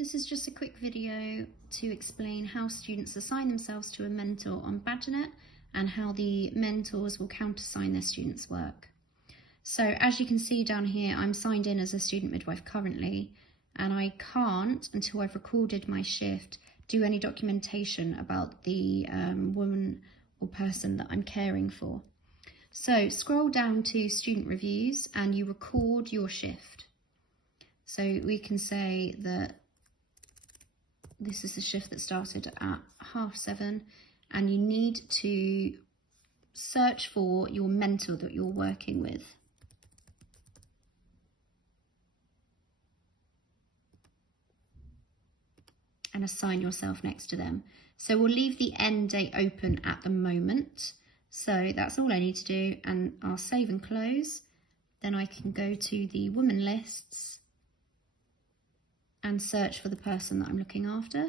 This is just a quick video to explain how students assign themselves to a mentor on Badgernet and how the mentors will countersign their students' work. So as you can see down here, I'm signed in as a student midwife currently, and I can't, until I've recorded my shift, do any documentation about the woman or person that I'm caring for. So scroll down to student reviews and you record your shift. So we can say that this is the shift that started at 7:30, and you need to search for your mentor that you're working with. And assign yourself next to them. So we'll leave the end date open at the moment. So that's all I need to do, and I'll save and close. Then I can go to the woman lists and search for the person that I'm looking after.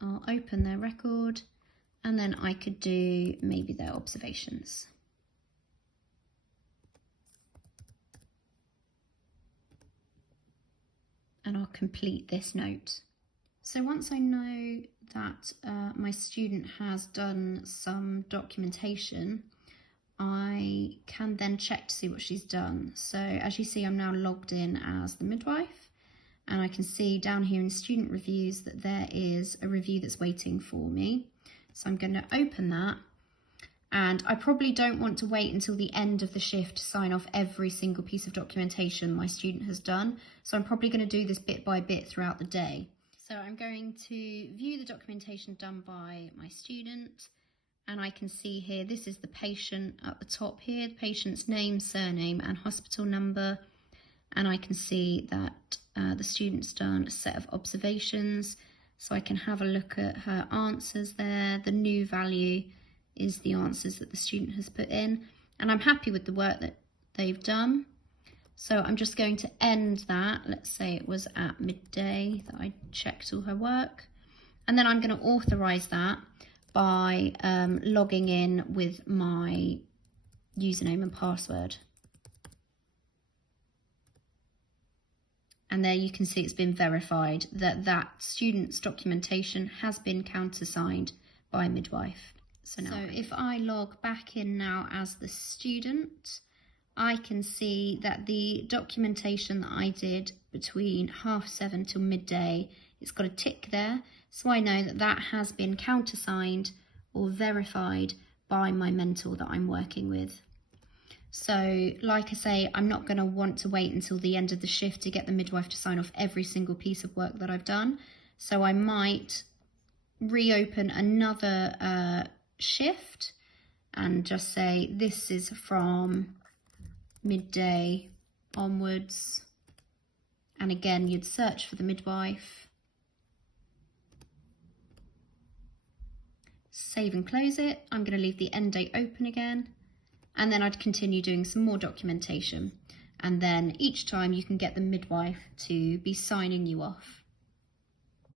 I'll open their record, and then I could do maybe their observations. And I'll complete this note. So once I know that my student has done some documentation, I can then check to see what she's done. So as you see, I'm now logged in as the midwife, and I can see down here in student reviews that there is a review that's waiting for me. So I'm going to open that, and I probably don't want to wait until the end of the shift to sign off every single piece of documentation my student has done. So I'm probably going to do this bit by bit throughout the day. So I'm going to view the documentation done by my student, and I can see here, this is the patient at the top here, the patient's name, surname and hospital number. And I can see that the student's done a set of observations, so I can have a look at her answers there. The new value is the answers that the student has put in, and I'm happy with the work that they've done. So I'm just going to end that. Let's say it was at midday that I checked all her work. And then I'm going to authorize that by logging in with my username and password. And there you can see it's been verified that that student's documentation has been countersigned by midwife. So if I log back in now as the student, I can see that the documentation that I did between 7:30 till midday, it's got a tick there. So I know that that has been countersigned or verified by my mentor that I'm working with. So like I say, I'm not going to want to wait until the end of the shift to get the midwife to sign off every single piece of work that I've done. So I might reopen another shift and just say this is from midday onwards, and again you'd search for the midwife, save and close it. I'm going to leave the end date open again, and then I'd continue doing some more documentation, and then each time you can get the midwife to be signing you off.